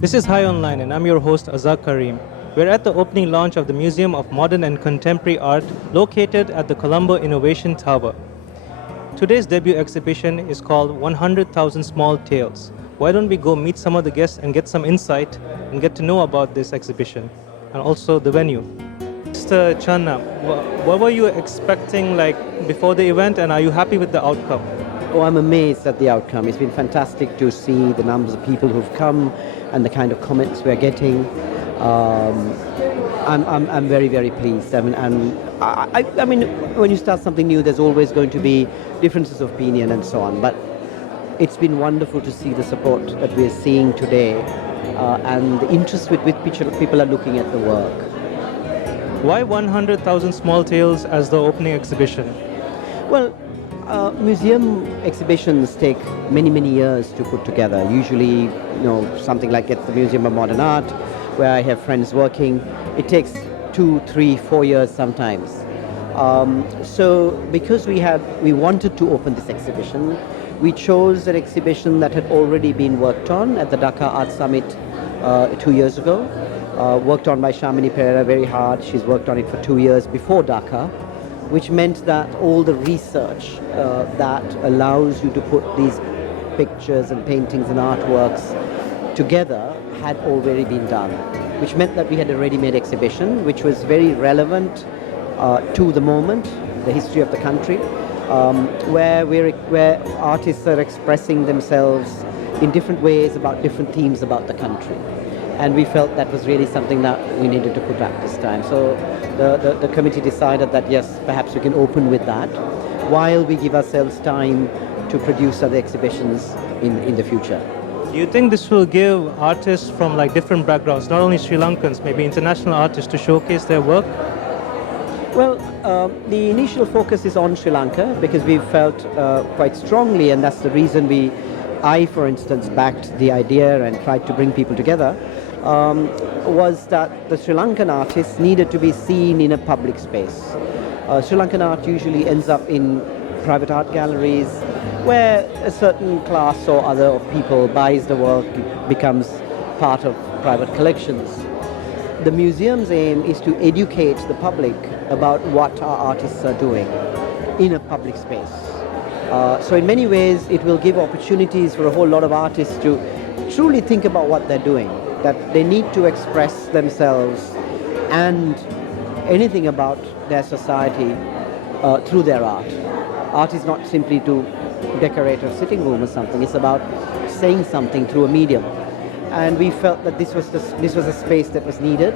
This is High Online and I'm your host Azhar Karim. We're at the opening launch of the Museum of Modern and Contemporary Art located at the Colombo Innovation Tower. Today's debut exhibition is called 100,000 Small Tales. Why don't we go meet some of the guests and get some insight and get to know about this exhibition and also the venue. Mr. Channa, what were you expecting before the event and are you happy with the outcome? Oh, I'm amazed at the outcome. It's been fantastic to see the numbers of people who've come and the kind of comments we're getting. I'm very, very pleased. I mean, when you start something new, there's always going to be differences of opinion and so on. But it's been wonderful to see the support that we're seeing today and the interest with which people are looking at the work. Why 100,000 Small Tales as the opening exhibition? Well, museum exhibitions take many, many years to put together. Usually, something like at the Museum of Modern Art, where I have friends working, it takes 2, 3, 4 years sometimes. So because we wanted to open this exhibition, we chose an exhibition that had already been worked on at the Dhaka Art Summit 2 years ago. Worked on by Shamane Pereira very hard. She's worked on it for 2 years before Dhaka, which meant that all the research that allows you to put these pictures and paintings and artworks together had already been done, which meant that we had a ready-made exhibition which was very relevant to the moment, the history of the country, where artists are expressing themselves in different ways about different themes about the country. And we felt that was really something that we needed to put up this time. So the committee decided that yes, perhaps we can open with that while we give ourselves time to produce other exhibitions in the future. Do you think this will give artists from different backgrounds, not only Sri Lankans, maybe international artists, to showcase their work? Well, the initial focus is on Sri Lanka because we felt quite strongly, and that's the reason I, for instance, backed the idea and tried to bring people together, was that the Sri Lankan artists needed to be seen in a public space. Sri Lankan art usually ends up in private art galleries where a certain class or other of people buys the work, becomes part of private collections. The museum's aim is to educate the public about what our artists are doing in a public space. So in many ways, it will give opportunities for a whole lot of artists to truly think about what they're doing, that they need to express themselves and anything about their society through their art. Art is not simply to decorate a sitting room or something. It's about saying something through a medium. And we felt that this was a space that was needed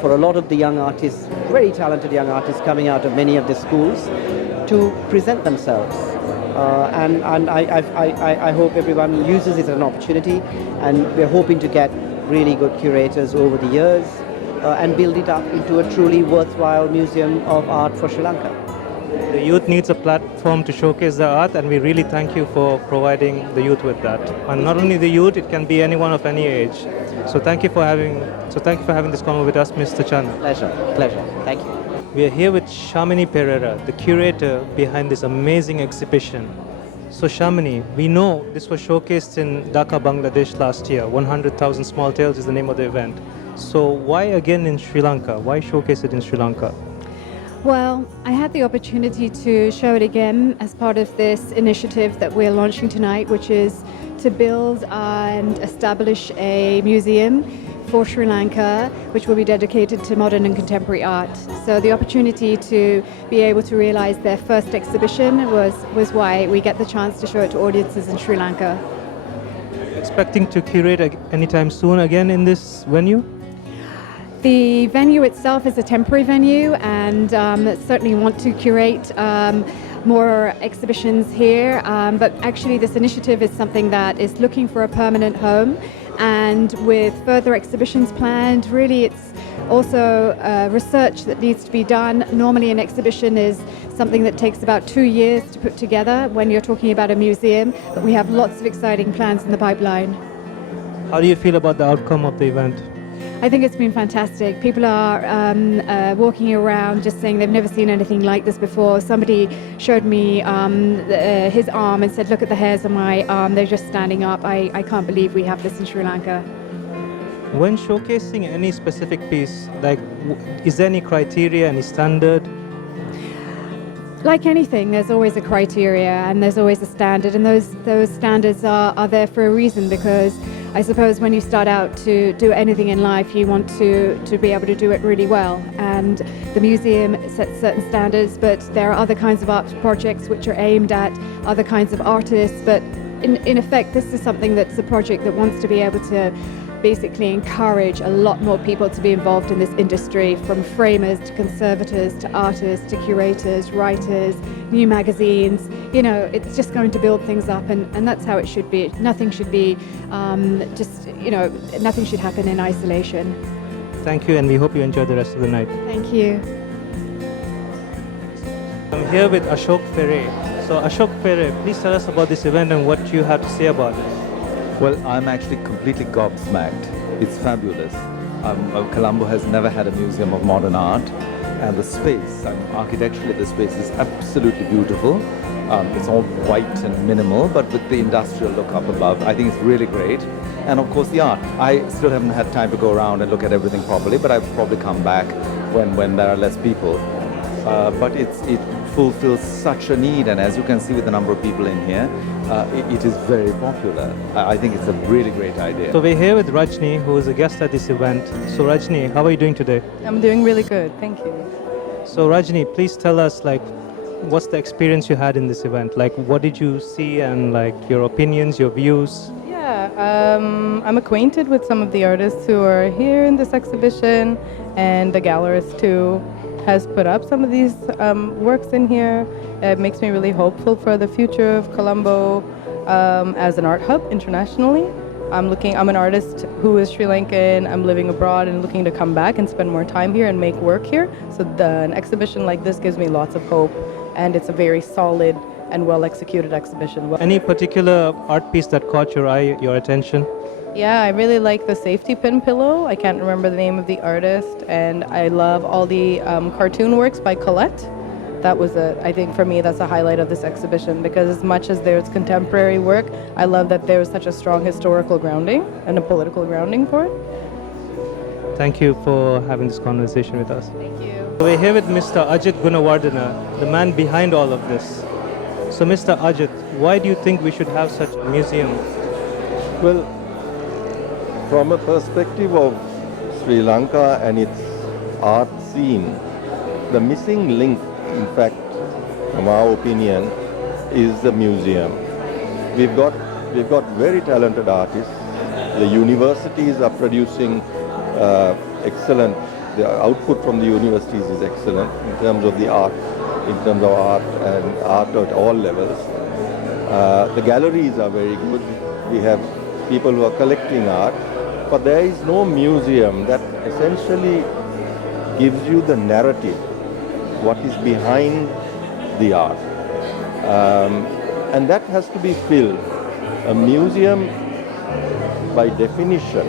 for a lot of the young artists, very talented young artists coming out of many of the schools to present themselves. And I hope everyone uses it as an opportunity, and we're hoping to get really good curators over the years and build it up into a truly worthwhile museum of art for Sri Lanka. The youth needs a platform to showcase their art, and we really thank you for providing the youth with that. And not only the youth, it can be anyone of any age. So thank you for having this convo with us, Mr. Chan. Pleasure. Thank you. We are here with Shamane Pereira, the curator behind this amazing exhibition. So Shamane, we know this was showcased in Dhaka, Bangladesh last year. 100,000 Small Tales is the name of the event. So why again in Sri Lanka? Why showcase it in Sri Lanka? Well, I had the opportunity to show it again as part of this initiative that we're launching tonight, which is to build and establish a museum for Sri Lanka, which will be dedicated to modern and contemporary art. So the opportunity to be able to realize their first exhibition was why we get the chance to show it to audiences in Sri Lanka. Expecting to curate anytime soon again in this venue? The venue itself is a temporary venue, and certainly want to curate more exhibitions here. But actually this initiative is something that is looking for a permanent home, and with further exhibitions planned, really it's also research that needs to be done. Normally an exhibition is something that takes about 2 years to put together when you're talking about a museum, but we have lots of exciting plans in the pipeline. How do you feel about the outcome of the event? I think it's been fantastic. People are walking around just saying they've never seen anything like this before. Somebody showed me his arm and said, look at the hairs on my arm, they're just standing up. I can't believe we have this in Sri Lanka. When showcasing any specific piece, like, is there any criteria, any standard? Like anything, there's always a criteria and there's always a standard, and those standards are there for a reason, because I suppose when you start out to do anything in life, you want to be able to do it really well. And the museum sets certain standards, but there are other kinds of art projects which are aimed at other kinds of artists. But in effect, this is something that's a project that wants to be able to basically encourage a lot more people to be involved in this industry, from framers to conservators to artists to curators, writers, new magazines. You know, it's just going to build things up, and that's how it should be. Nothing should be nothing should happen in isolation. Thank you, and we hope you enjoy the rest of the night. Thank you. I'm here with Ashok Desai. So Ashok Desai, please tell us about this event and what you have to say about it. Well, I'm actually completely gobsmacked. It's fabulous. Colombo has never had a museum of modern art, and the space, architecturally the space is absolutely beautiful. It's all white and minimal, but with the industrial look up above. I think it's really great. And of course the art. I still haven't had time to go around and look at everything properly, but I'll probably come back when there are less people. But it fulfills such a need, and as you can see with the number of people in here, it is very popular. I think it's a really great idea. So we're here with Rodney, who is a guest at this event. So Rodney, how are you doing today? I'm doing really good, thank you. So Rodney, please tell us, like, what's the experience you had in this event? Like, what did you see, and like your opinions, your views? Yeah, I'm acquainted with some of the artists who are here in this exhibition, and the gallerist too has put up some of these works in here. It makes me really hopeful for the future of Colombo as an art hub internationally. I'm an artist who is Sri Lankan. I'm living abroad and looking to come back and spend more time here and make work here. So an exhibition like this gives me lots of hope, and it's a very solid and well-executed exhibition. Any particular art piece that caught your eye, your attention? Yeah, I really like the safety pin pillow. I can't remember the name of the artist, and I love all the cartoon works by Colette. That was I think for me, that's a highlight of this exhibition, because as much as there's contemporary work, I love that there's such a strong historical grounding and a political grounding for it. Thank you for having this conversation with us. Thank you. We're here with Mr. Argit, the man behind all of this. So Mr. Argit, why do you think we should have such a museum? Well, from a perspective of Sri Lanka and its art scene, the missing link, in fact, from our opinion, is the museum. We've got very talented artists. The universities are producing excellent. The output from the universities is excellent in terms of art and art at all levels. The galleries are very good. We have people who are collecting art, but there is no museum that essentially gives you the narrative, what is behind the art. And that has to be filled. A museum, by definition,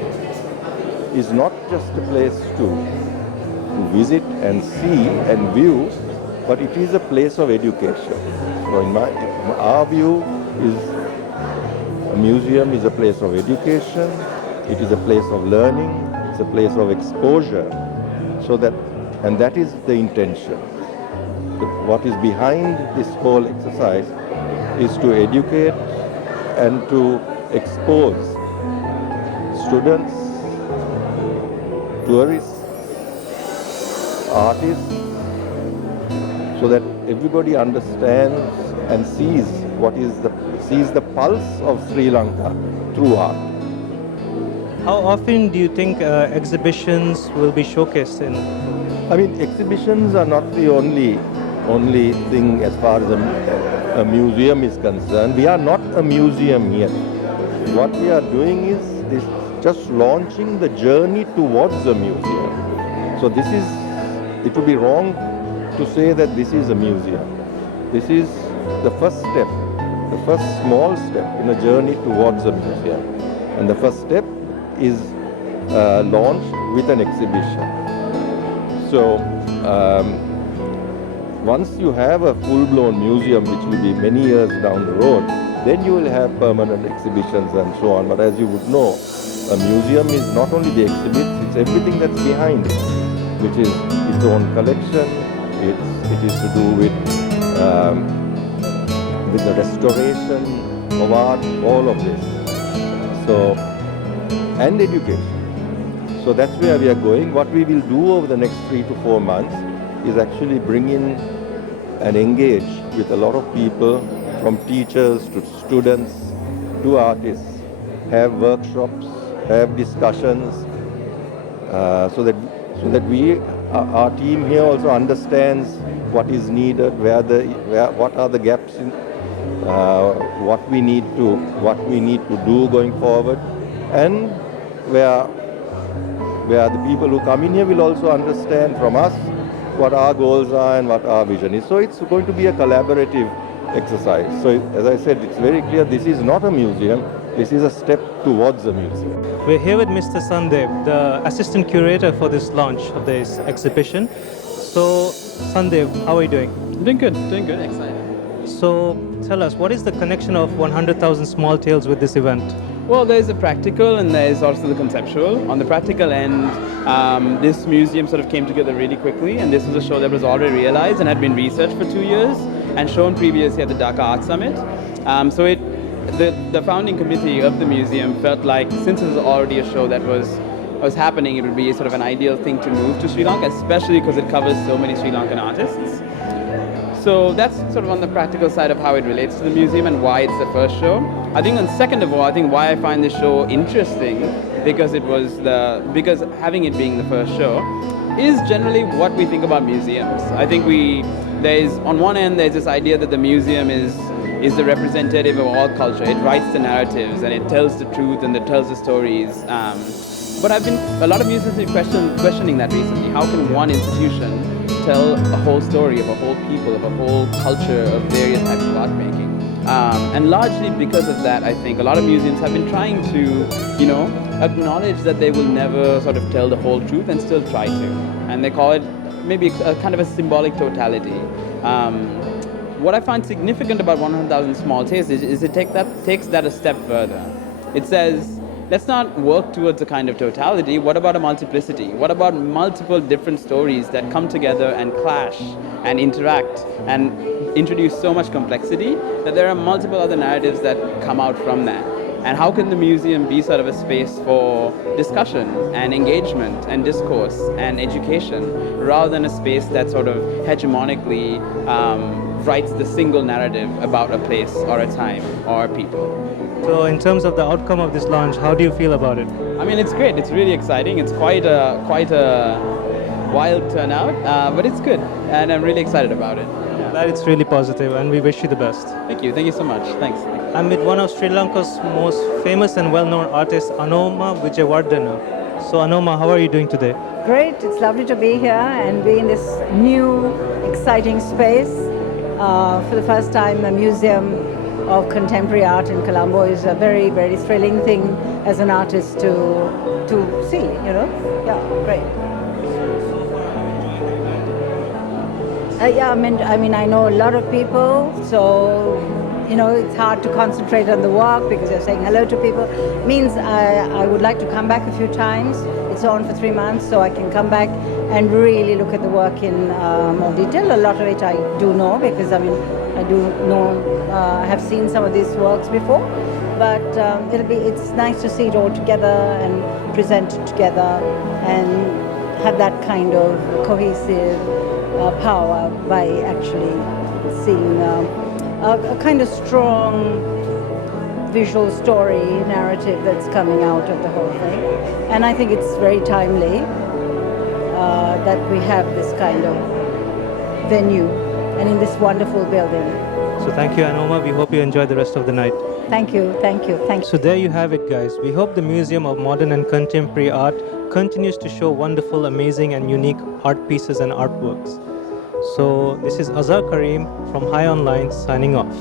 is not just a place to visit and see and view, but it is a place of education. So in our view, a museum is a place of education, it is a place of learning, it's a place of exposure, and that is the intention. What is behind this whole exercise is to educate and to expose students, tourists, artists, so that everybody understands and sees the pulse of Sri Lanka through art. How often do you think exhibitions will be showcased in? I mean, exhibitions are not the only thing as far as a museum is concerned. We are not a museum yet. What we are doing is just launching the journey towards a museum. So it would be wrong to say that this is a museum. This is the first step, the first small step in a journey towards a museum. And the first step is launched with an exhibition. So once you have a full-blown museum, which will be many years down the road, then you will have permanent exhibitions and so on. But as you would know, a museum is not only the exhibits, it's everything that's behind it, which is its own collection. It is to do with the restoration of art, all of this. So, and education. So that's where we are going. What we will do over the next 3 to 4 months is actually bring in and engage with a lot of people, from teachers to students to artists, have workshops, have discussions, so that our team here also understands what is needed, what are the gaps in what we need to do going forward, and where the people who come in here will also understand from us what our goals are and what our vision is. So it's going to be a collaborative exercise. So as I said, it's very clear this is not a museum, this is a step towards a museum. We're here with Mr. Sandev, the assistant curator for this launch of this exhibition. So, Sandev, how are you doing? Doing good, excited. So, tell us, what is the connection of 100,000 Small Tales with this event? Well, there's the practical and there's also the conceptual. On the practical end, this museum sort of came together really quickly, and this was a show that was already realized and had been researched for 2 years and shown previously at the Dhaka Art Summit. The founding committee of the museum felt like, since it was already a show that was happening, it would be sort of an ideal thing to move to Sri Lanka, especially because it covers so many Sri Lankan artists. So that's sort of on the practical side of how it relates to the museum and why it's the first show. I think, and second of all, I think why I find this show interesting, because having it being the first show is generally what we think about museums. I think on one end there's this idea that the museum is the representative of all culture. It writes the narratives and it tells the truth and it tells the stories. But a lot of museums have been questioning that recently. How can one institution tell a whole story of a whole people, of a whole culture, of various types of art making? And largely because of that, I think a lot of museums have been trying to, acknowledge that they will never sort of tell the whole truth and still try to. And they call it maybe a kind of a symbolic totality. What I find significant about 100,000 Small Tales is it takes that a step further. It says, let's not work towards a kind of totality. What about a multiplicity? What about multiple different stories that come together and clash and interact and introduce so much complexity that there are multiple other narratives that come out from that? And how can the museum be sort of a space for discussion and engagement and discourse and education, rather than a space that sort of hegemonically writes the single narrative about a place or a time or a people? So, in terms of the outcome of this launch, how do you feel about it? I mean, it's great. It's really exciting. It's quite a wild turnout, but it's good, and I'm really excited about it. Yeah. Glad it's really positive, and we wish you the best. Thank you. Thank you so much. Thanks. I'm with one of Sri Lanka's most famous and well-known artists, Anoma Vijayawardena. So, Anoma, how are you doing today? Great. It's lovely to be here and be in this new, exciting space. For the first time, a museum of contemporary art in Colombo is a very, very thrilling thing as an artist to see, Yeah, great. I know a lot of people, so it's hard to concentrate on the work because you're saying hello to people. It means I would like to come back a few times. It's on for 3 months, so I can come back and really look at the work in more detail. A lot of it I do know because I do know, I have seen some of these works before, but it's nice to see it all together and present it together and have that kind of cohesive power by actually seeing a kind of strong visual story narrative that's coming out of the whole thing. And I think it's very timely that we have this kind of venue and in this wonderful building. So thank you, Anoma. We hope you enjoy the rest of the night. Thank you. So there you have it, guys. We hope the Museum of Modern and Contemporary Art continues to show wonderful, amazing and unique art pieces and artworks. So this is Azhar Karim from High Online signing off.